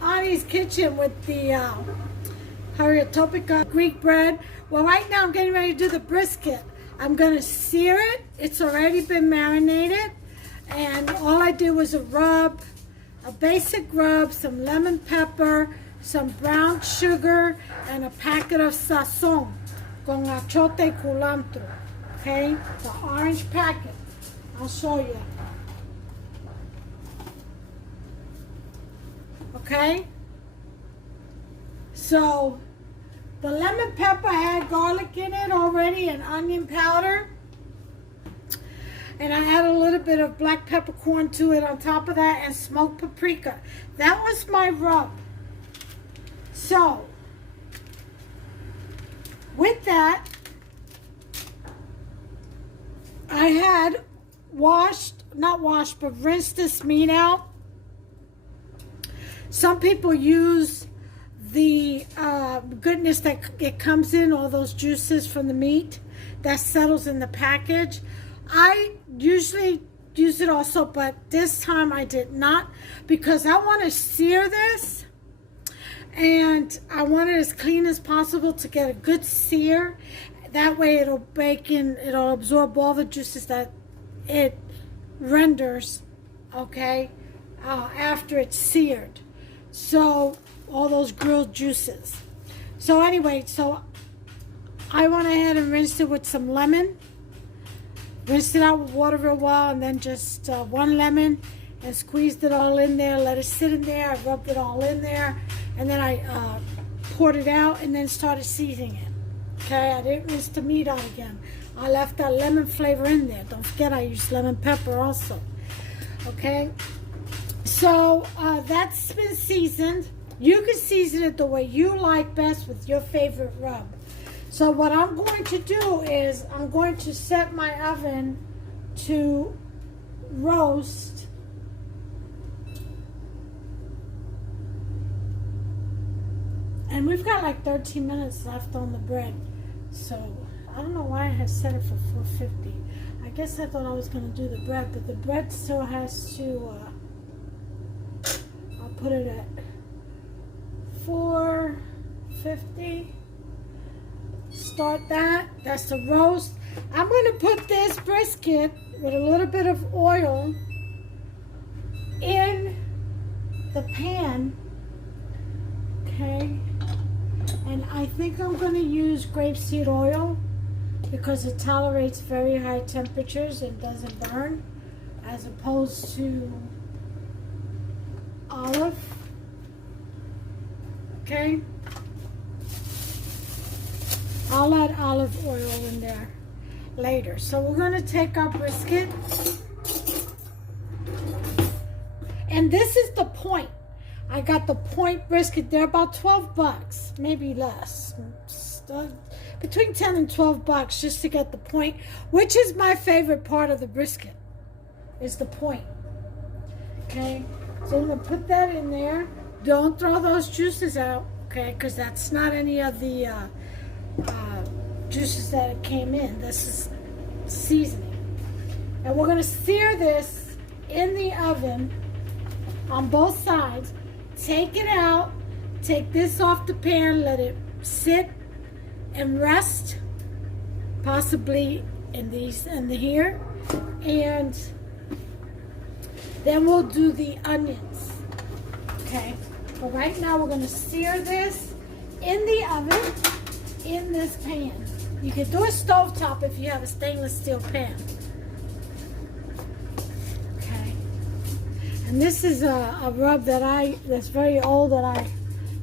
Aunie's kitchen with the Horiatiko Greek bread. Well, right now I'm getting ready to do the brisket. I'm going to sear it. It's already been marinated. And all I did was a basic rub, some lemon pepper, some brown sugar, and a packet of sazon con achote y culantro. Okay, the orange packet. I'll show you. Okay, so the lemon pepper had garlic in it already and onion powder. And I add a little bit of black peppercorn to it on top of that and smoked paprika. That was my rub. So, with that, I had rinsed this meat out. Some people use the goodness that it comes in, all those juices from the meat that settles in the package. I usually use it also, but this time I did not because I want to sear this and I want it as clean as possible to get a good sear. That way it'll it'll absorb all the juices that it renders, okay, after it's seared. So all those grilled juices. So anyway, so I went ahead and rinsed it with some lemon. Rinsed it out with water real well, and then just one lemon, and squeezed it all in there. Let it sit in there. I rubbed it all in there, and then I poured it out, and then started seasoning it. Okay, I didn't rinse the meat out again. I left that lemon flavor in there. Don't forget I used lemon pepper also. Okay, so that's been seasoned. You can season it the way you like best with your favorite rub. So what I'm going to do is I'm going to set my oven to roast and we've got like 13 minutes left on the bread. So I don't know why I have set it for 450. I guess I thought I was going to do the bread, but the bread still has to, I'll put it at 450. Start that. That's the roast. I'm going to put this brisket with a little bit of oil in the pan. Okay. And I think I'm going to use grapeseed oil because it tolerates very high temperatures and doesn't burn, as opposed to olive. Okay. I'll add olive oil in there later. So we're going to take our brisket. And this is the point. I got the point brisket. They're about 12 bucks, maybe less. Between 10 and 12 bucks just to get the point, which is my favorite part of the brisket, is the point. Okay, so I'm going to put that in there. Don't throw those juices out, okay, because that's not any of the juices that it came in. This is seasoning. And we're going to sear this in the oven on both sides. Take it out, take this off the pan, let it sit and rest, possibly in here, and then we'll do the onions. Okay, but right now we're going to sear this in the oven in this pan. You can do a stovetop if you have a stainless steel pan. Okay. And this is a rub that's very old that I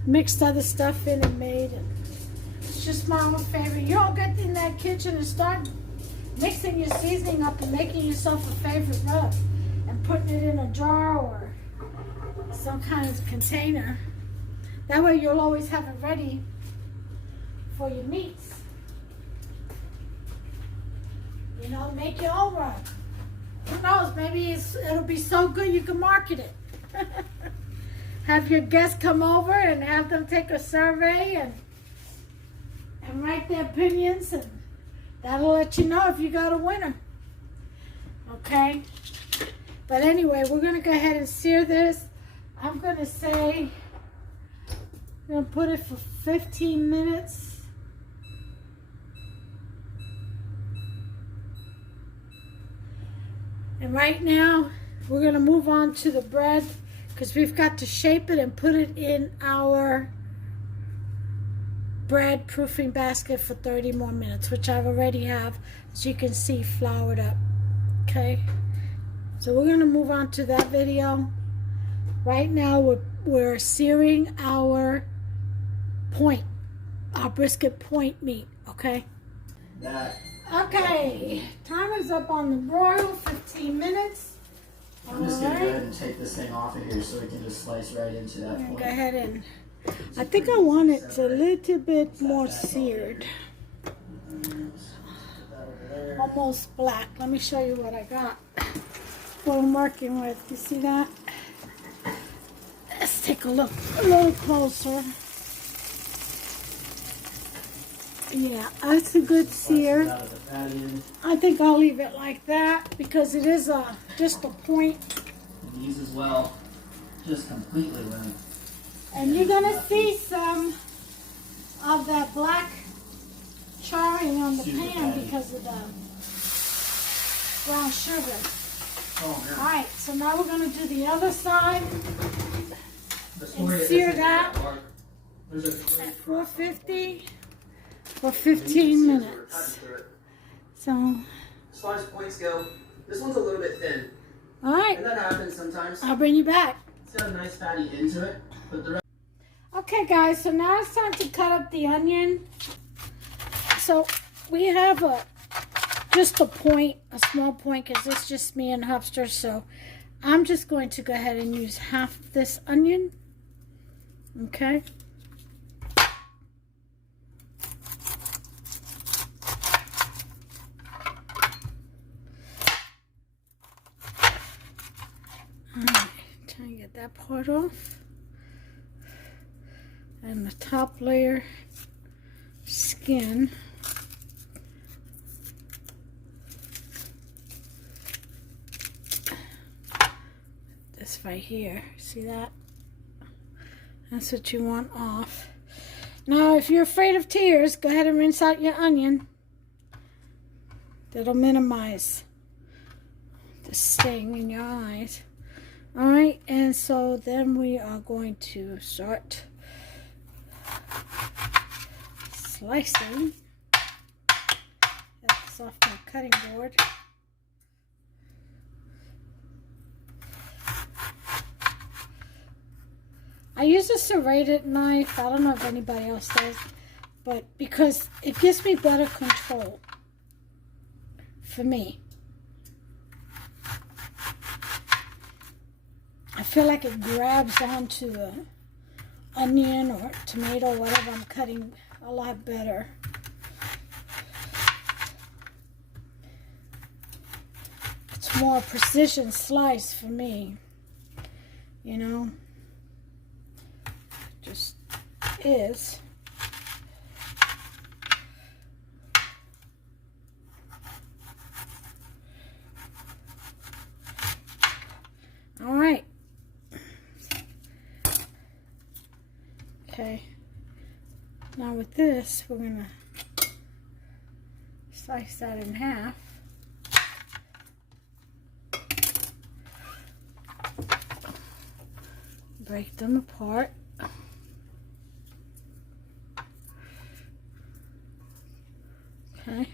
mixed other stuff in and made. And it's just my own favorite. You all get in that kitchen and start mixing your seasoning up and making yourself a favorite rub and putting it in a jar or some kind of container. That way you'll always have it ready for your meats. You know, make your own rub. Who knows, maybe it'll be so good you can market it. Have your guests come over and have them take a survey and write their opinions, and that'll let you know if you got a winner. Okay? But anyway, we're going to go ahead and sear this. I'm going to say I'm gonna put it for 15 minutes. And right now, we're gonna move on to the bread because we've got to shape it and put it in our bread proofing basket for 30 more minutes, which I already have, as you can see, floured up. Okay, so we're gonna move on to that video. Right now, we're searing our brisket point meat. Okay. Okay, timer's up on the broil, 15 minutes. I'm just going to go ahead and take this thing off of here so we can just slice right into that point. Go ahead and, I think I want it a little bit more seared. Almost black. Let me show you what I got, what I'm working with. You see that? Let's take a look a little closer. Yeah, that's a good sear. I think I'll leave it like that because it is just a point. These as well, just completely limp. And you're gonna see some of that black charring on the pan because of the brown sugar. Oh, yeah. All right, so now we're gonna do the other side and sear that at 450. For 15 minutes. So, as far as points go, this one's a little bit thin. All right. And that happens sometimes. I'll bring you back. It's got a nice fatty end to it. But the rest. Okay, guys. So now it's time to cut up the onion. So we have just a point, a small point, because it's just me and Hubster. So I'm just going to go ahead and use half of this onion. Okay. Try and get that part off. And the top layer skin. This right here, see that? That's what you want off. Now, if you're afraid of tears, go ahead and rinse out your onion. That'll minimize the sting in your eyes. All right, and so then we are going to start slicing. Get this off my cutting board. I use a serrated knife. I don't know if anybody else does, but because it gives me better control for me. I feel like it grabs onto the onion or tomato, whatever I'm cutting, a lot better. It's more precision slice for me, you know. It just is. All right. Okay, now with this, we're gonna slice that in half. Break them apart. Okay,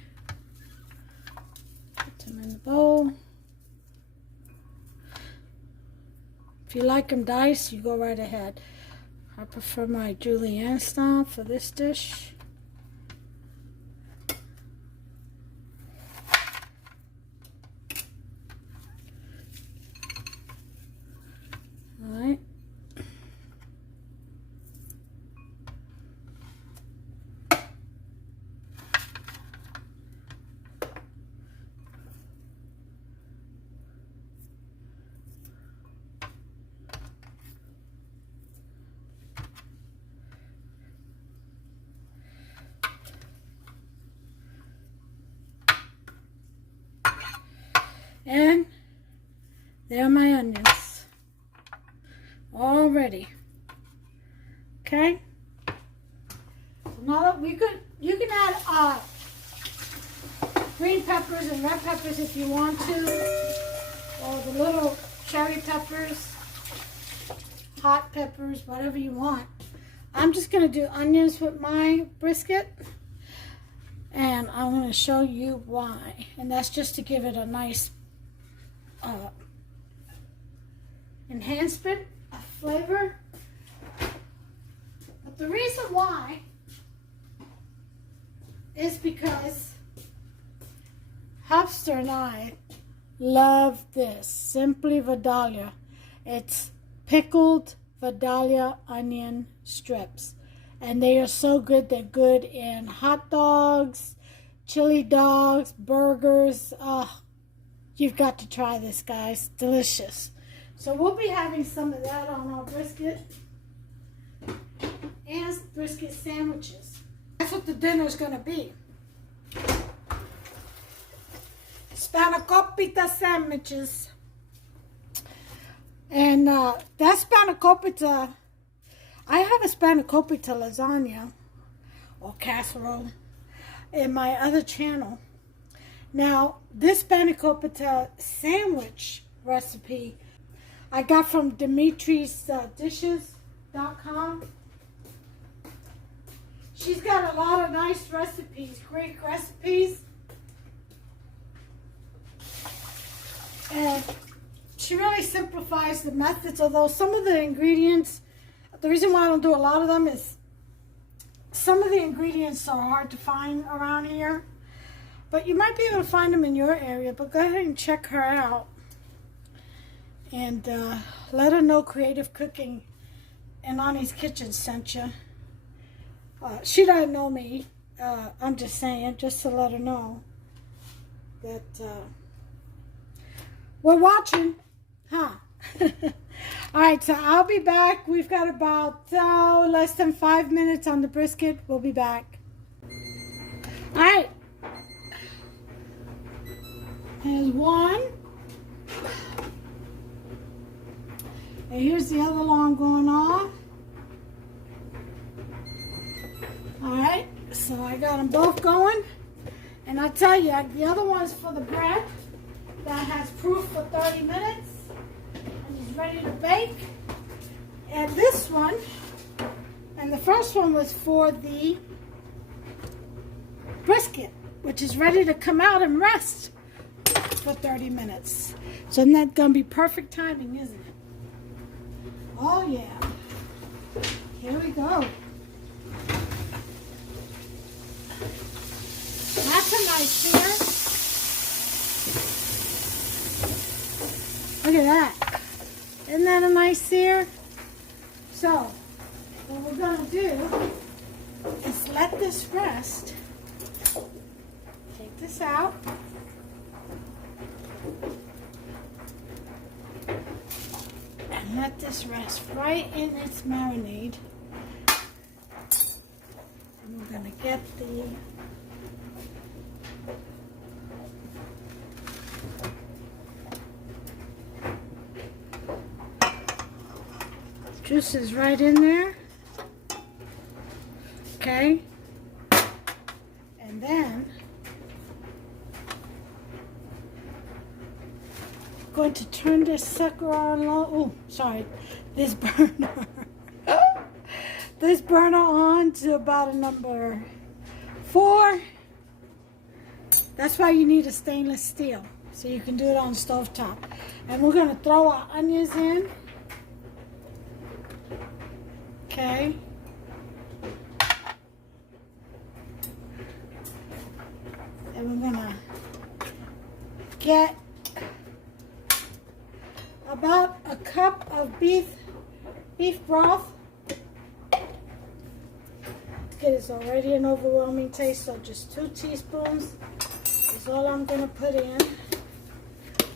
put them in the bowl. If you like them diced, you go right ahead. I prefer my julienne style for this dish. All right. And there are my onions, all ready. Okay, Now you can add green peppers and red peppers if you want to, or the little cherry peppers, hot peppers, whatever you want. I'm just going to do onions with my brisket, and I'm going to show you why. And that's just to give it a nice enhancement of flavor. But the reason why is because Hofster and I love this Simply Vidalia. It's pickled Vidalia onion strips, and they are so good. They're good in hot dogs, chili dogs, burgers. Oh, you've got to try this, guys. Delicious. So we'll be having some of that on our brisket and brisket sandwiches. That's what the dinner's going to be. Spanakopita sandwiches. And that Spanakopita, I have a Spanakopita lasagna or casserole in my other channel. Now, this Spanakopita sandwich recipe I got from Dimitri'sDishes.com. She's got a lot of nice recipes, great recipes. And she really simplifies the methods, although some of the ingredients, the reason why I don't do a lot of them is some of the ingredients are hard to find around here. But you might be able to find them in your area, but go ahead and check her out. And let her know Creative Cooking and Lonnie's Kitchen sent you. She doesn't know me. I'm just saying, just to let her know that we're watching, huh? All right, so I'll be back. We've got about less than 5 minutes on the brisket. We'll be back. All right. Here's one. And here's the other one going on. All right, so I got them both going. And I tell you, the other one's for the bread that has proof for 30 minutes and is ready to bake. And this one, and the first one was for the brisket, which is ready to come out and rest for 30 minutes. So isn't that gonna be perfect timing, isn't it? Oh yeah. Here we go. That's a nice sear. Look at that. Isn't that a nice sear? So, what we're going to do is let this rest. Take this out. And let this rest right in its marinade. And we're going to get the juices right in there. Okay. And then I'm going to turn this sucker on low. Oh, sorry. This burner. This burner on to about a number 4. That's why you need a stainless steel, so you can do it on stovetop. And we're going to throw our onions in. Okay. And we're gonna get about a cup of beef broth. It is already an overwhelming taste, so just 2 teaspoons is all I'm gonna put in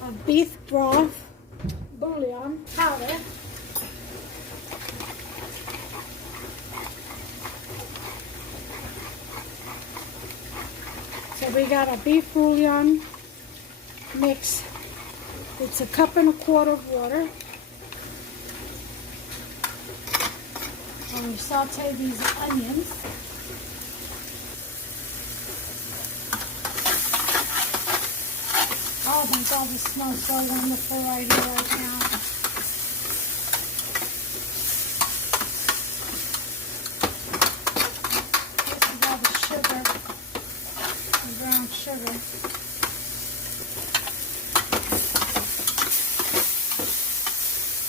of beef broth, bouillon powder. So we got a beef bouillon mix. It's a 1.25 cups of water. And we saute these onions. Oh my God, this smells so wonderful right here, right now. This is all the sugar, the brown sugar.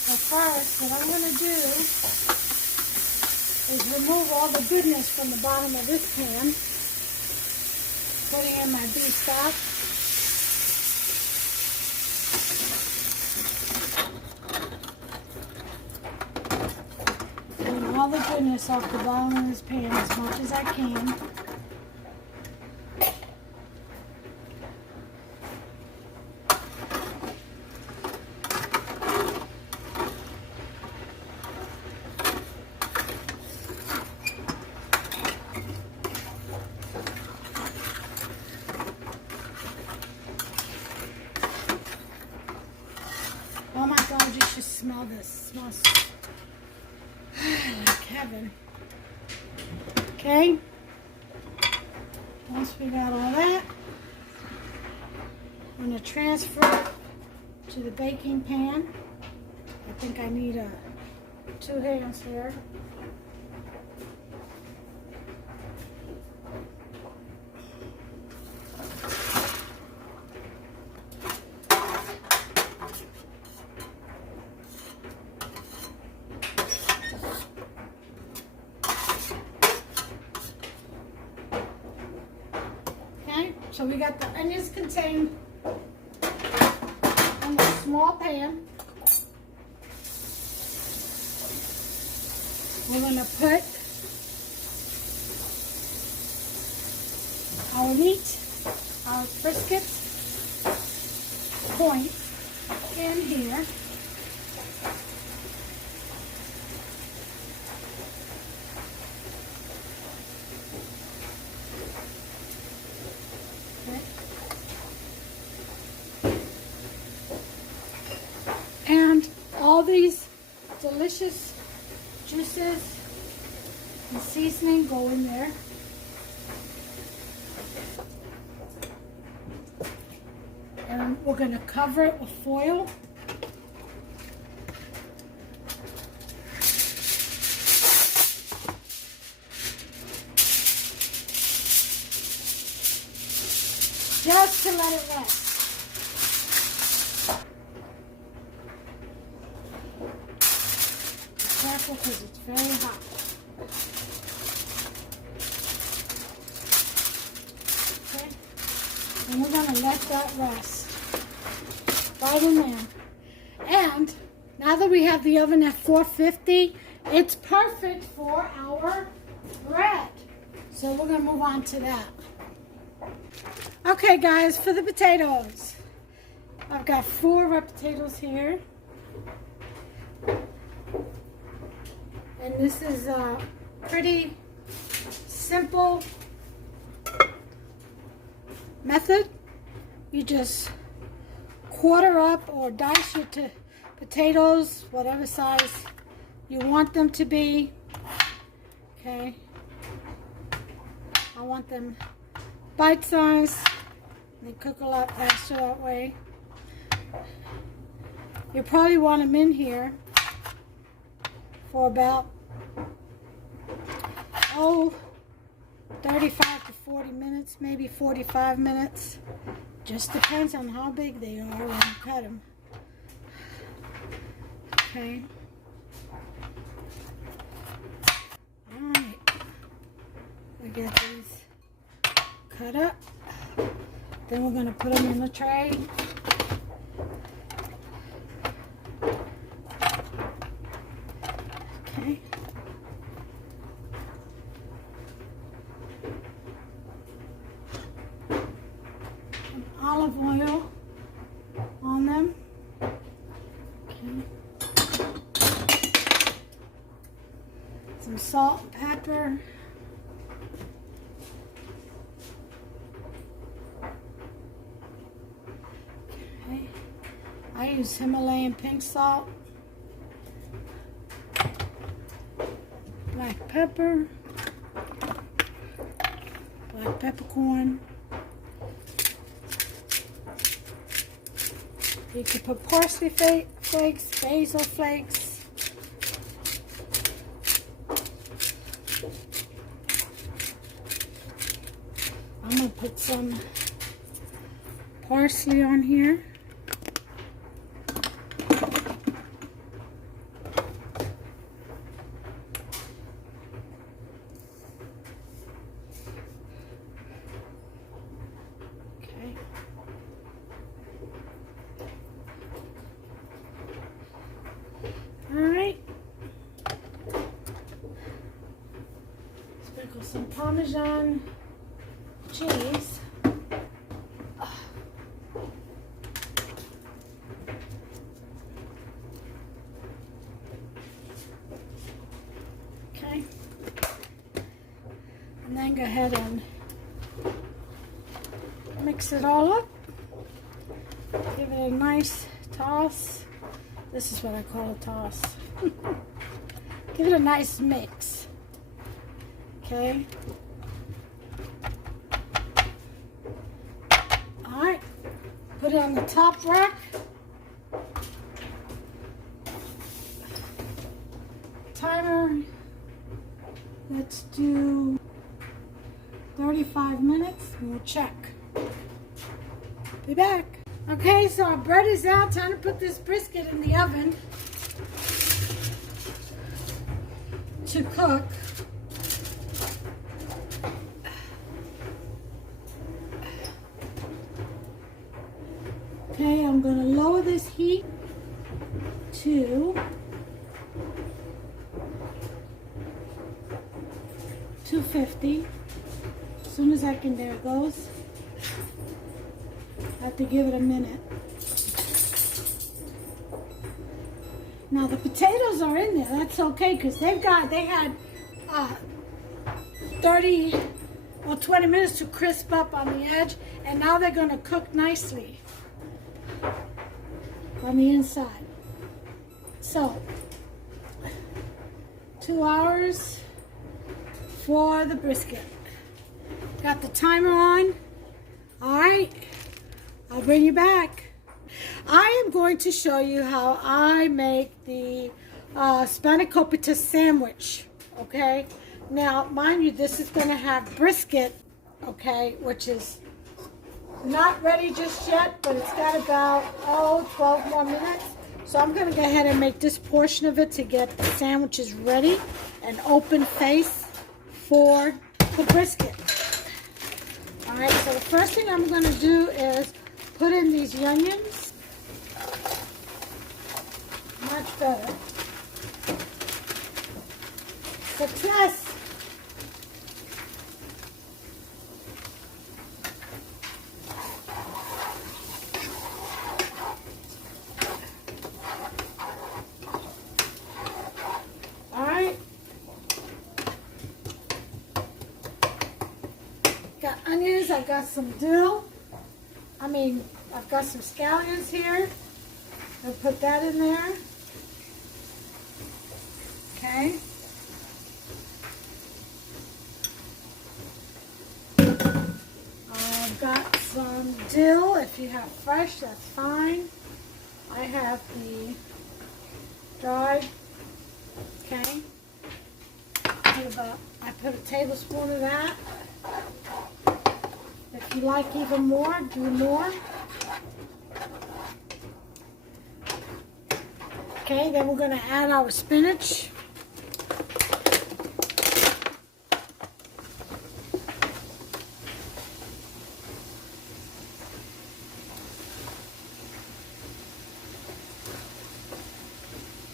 So first, what I'm going to do is remove all the goodness from the bottom of this pan. Putting in my beef stock. Getting all the goodness off the bottom of this pan as much as I can. Oh my God, you should smell this. It smells like heaven. Okay. Once we got all that, I'm going to transfer it to the baking pan. I think I need 2 hands here. So we got the onions contained in the small pan. We're going to put our meat, our brisket point in here. And all these delicious juices and seasoning go in there. And we're going to cover it with foil. Just to let it rest. Careful because it's very hot. Okay, and we're going to let that rest right in there. And now that we have the oven at 450, it's perfect for our bread. So we're going to move on to that. Okay guys, for the potatoes, I've got 4 red potatoes here. And this is a pretty simple method. You just quarter up or dice your potatoes, whatever size you want them to be. Okay. I want them bite size. They cook a lot faster that way. You probably want them in here for about 35 to 40 minutes, maybe 45 minutes. Just depends on how big they are when you cut them. Okay. Alright. We get these cut up. Then we're going to put them in the tray. Okay. Some olive oil on them. Okay. Some salt and pepper. Okay. I use Himalayan pink salt. Black pepper, black peppercorn, You can put parsley flakes, basil flakes. I'm going to put some parsley on here. Alright, sprinkle some Parmesan cheese. Okay, and then go ahead and mix it all up. Give it a nice toss. This is what I call a toss. Give it a nice mix. Okay. Alright. Put it on the top rack. Timer. Let's do 35 minutes. We'll check. Be back. Okay, so our bread is out. Time to put this brisket in the oven to cook. Okay, I'm going to lower this heat to 250. As soon as I can, there it goes. I have to give it a minute. Now the potatoes are in there. That's okay because they had 30 or 20 minutes to crisp up on the edge, and now they're going to cook nicely on the inside. So 2 hours for the brisket. Got the timer on. All right. I'll bring you back. I am going to show you how I make the Spanakopita sandwich, okay? Now, mind you, this is going to have brisket, okay, which is not ready just yet, but it's got about, 12 more minutes. So I'm going to go ahead and make this portion of it to get the sandwiches ready and open face for the brisket. All right, so the first thing I'm going to do is put in these onions. Much better. Success! Alright. Got onions, I got some dill. I've got some scallions here. I'll put that in there. Okay. I've got some dill. If you have fresh, that's fine. I have the dried. Okay. I put a tablespoon of that. If you like even more, do more. Okay, then we're going to add our spinach.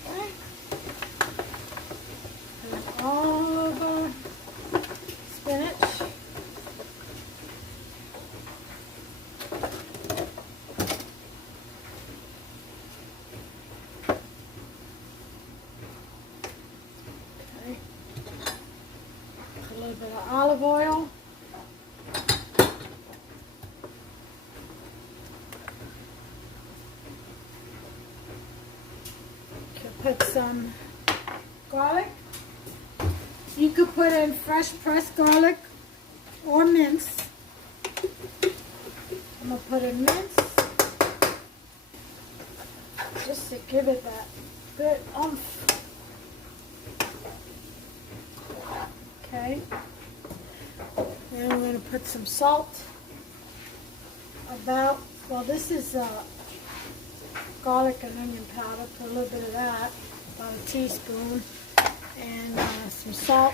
Okay. And all of the spinach. A little bit of olive oil. Could put some garlic. You could put in fresh pressed garlic or mince. I'm going to put in mince. to give it that good oomph. Okay. Then we're going to put some salt. Well, this is garlic and onion powder. Put a little bit of that, about a teaspoon, and some salt.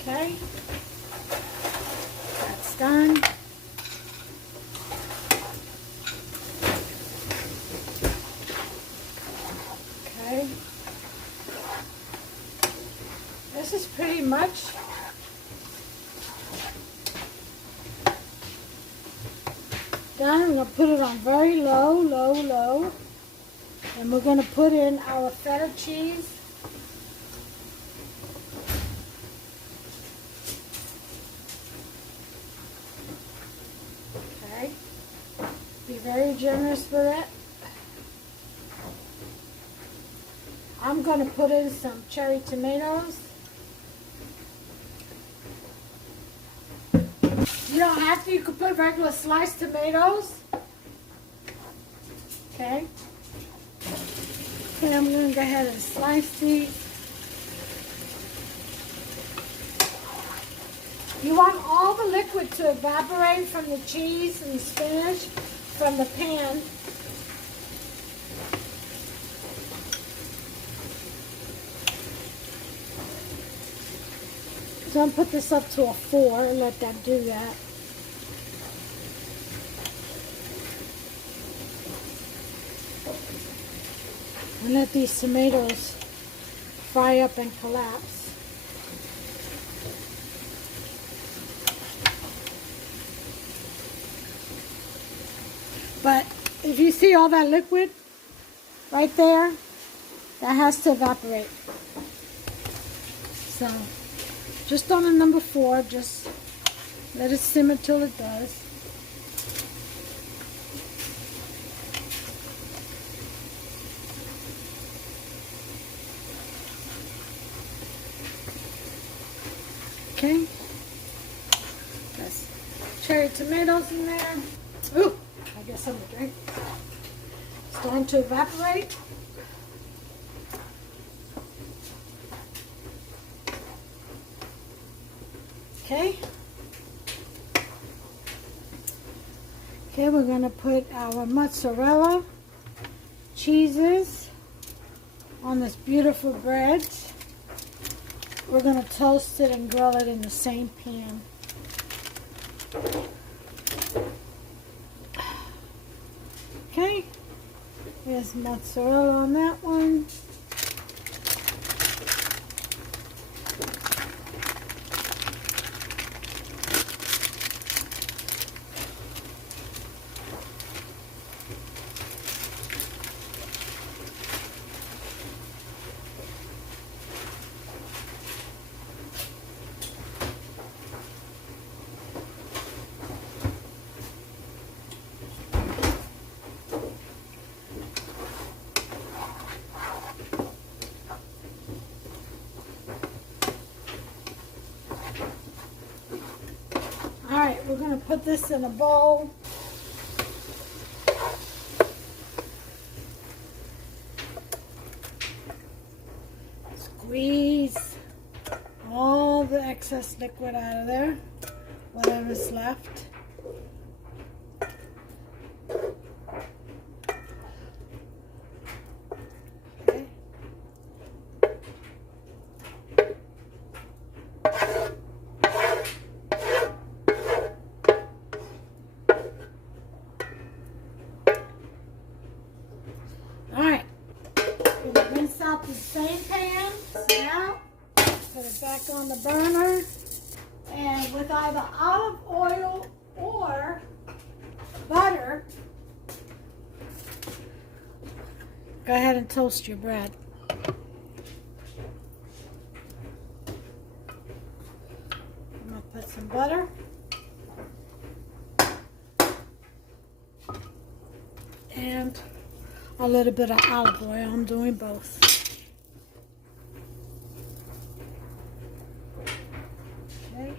Okay, that's done. Okay, this is pretty much done. We're going to put it on very low, and we're going to put in our feta cheese. Okay, be very generous with it. I'm going to put in some cherry tomatoes. You don't have to, you could put regular sliced tomatoes. Okay. Okay, I'm going to go ahead and slice these. You want all the liquid to evaporate from the cheese and the spinach from the pan. So I'm going to put this up to a 4 and let that do that. And let these tomatoes fry up and collapse. But if you see all that liquid right there, that has to evaporate. So just on a number 4, just let it simmer till it does. Okay, that's cherry tomatoes in there. Ooh, I guess I'm gonna drink. It's starting to evaporate. Okay. Okay, we're going to put our mozzarella cheeses on this beautiful bread. We're going to toast it and grill it in the same pan. Okay, there's mozzarella on that one. Alright, we're going to put this in a bowl. Squeeze all the excess liquid out of there, whatever's left. Okay. Alright, we're going to rinse out the same pan. Now, put it back on the burner, and with either olive oil or butter, go ahead and toast your bread. I'm going to put some butter. And a little bit of olive oil. I'm doing both. Okay.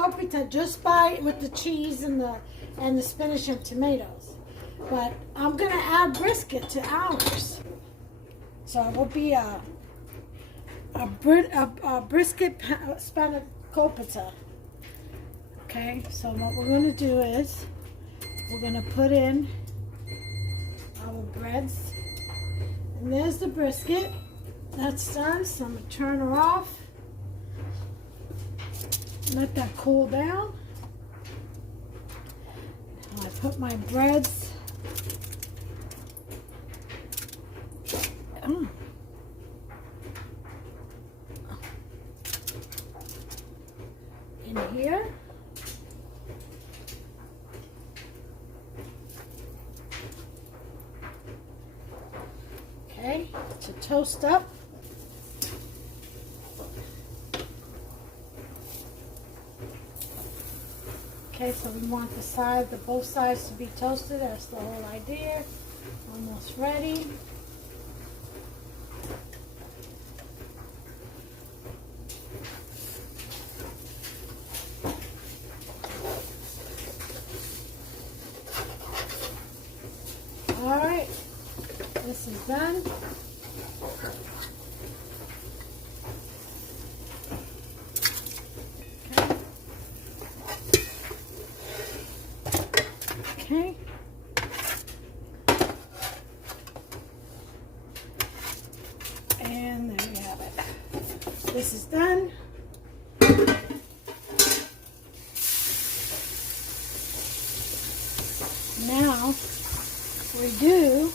spanakopita just with the cheese and the spinach and tomatoes. But I'm gonna add brisket to ours, so it will be a brisket spanakopita. Okay, so what we're gonna do is we're gonna put in our breads, and there's the brisket. That's done, so I'm gonna turn her off. Let that cool down. I put my breads in here. Okay, to toast up. Okay, so we want both sides to be toasted. That's the whole idea. Almost ready. All right, this is done. Okay. And there you have it. This is done. Now we do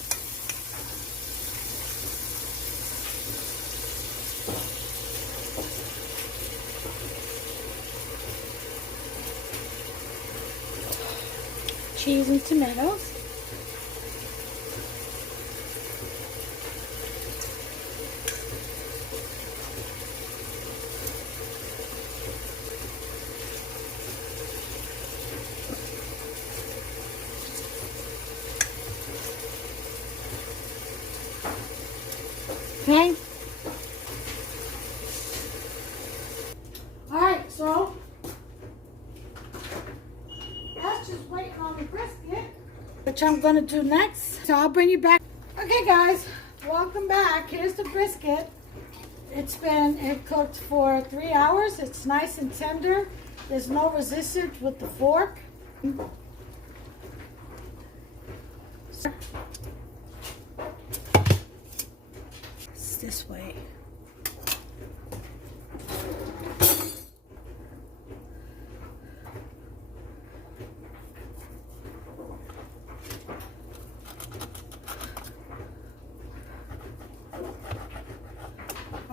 cheese and tomatoes. Okay. All right, so that's just waiting on the brisket, which I'm gonna do next. So I'll bring you back. Okay, guys, welcome back. Here's the brisket. It cooked for 3 hours. It's nice and tender. There's no resistance with the fork. It's this way.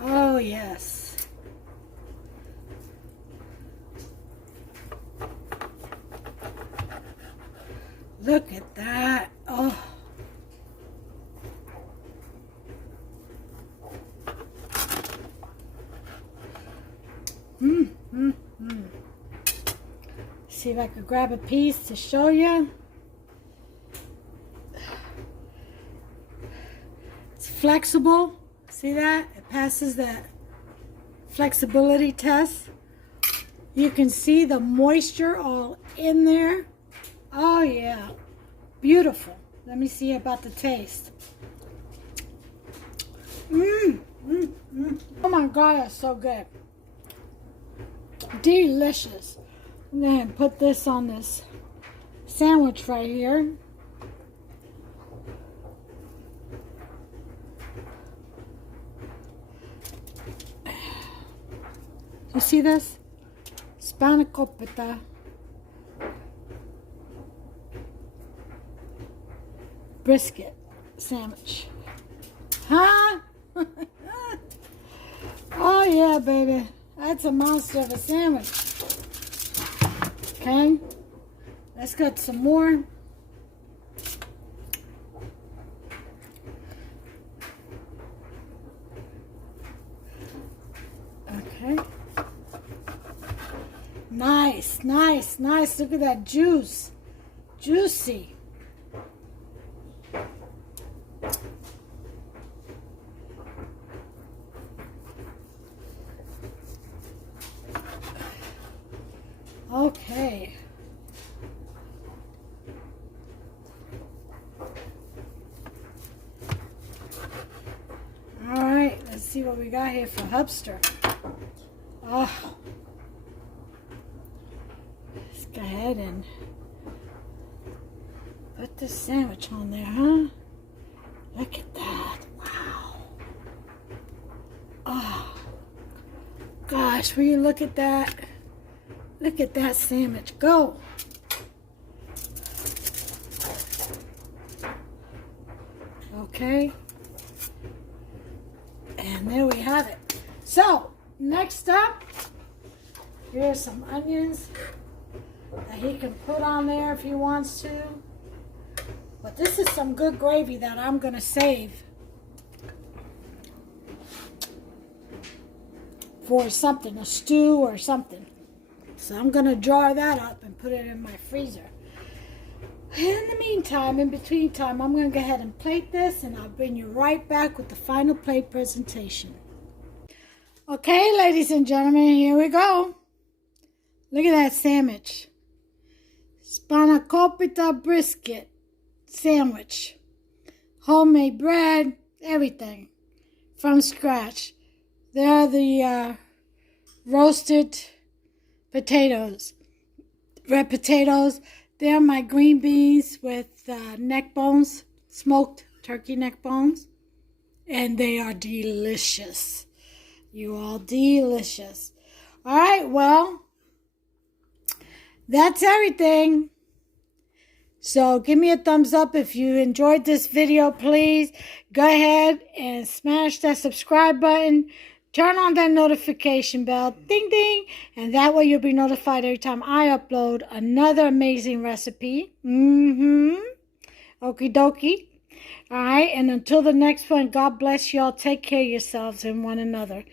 Oh, yes. Look at that. Oh. See if I could grab a piece to show you. It's flexible. See that? It passes that flexibility test. You can see the moisture all in there. Oh yeah, beautiful. Let me see about the taste. Oh my God, that's so good. Delicious. I'm going to put this on this sandwich right here. You see this? Spanakopita. Brisket sandwich. Huh? Oh yeah, baby. That's a monster of a sandwich. Okay. Let's get some more. Okay. Nice, nice, nice. Look at that juice. Juicy. Okay. All right, let's see what we got here for Hubster. Oh. Let's go ahead and put this sandwich on there, huh? Look at that. Wow. Oh. Gosh, will you look at that? Look at that sandwich go. Okay. And there we have it. So, next up, here's some onions that he can put on there if he wants to. But this is some good gravy that I'm going to save for something, a stew or something. So I'm going to jar that up and put it in my freezer. In the meantime, in between time, I'm going to go ahead and plate this, and I'll bring you right back with the final plate presentation. Okay, ladies and gentlemen, here we go. Look at that sandwich. Spanakopita brisket sandwich. Homemade bread, everything from scratch. There are the roasted potatoes, red potatoes. There are my green beans with neck bones, smoked turkey neck bones, and they are delicious. You all delicious. All right, well, that's everything. So give me a thumbs up if you enjoyed this video. Please go ahead and smash that subscribe button. Turn on that notification bell, ding ding, and that way you'll be notified every time I upload another amazing recipe. Okie dokie. All right, and until the next one, God bless y'all. Take care of yourselves and one another.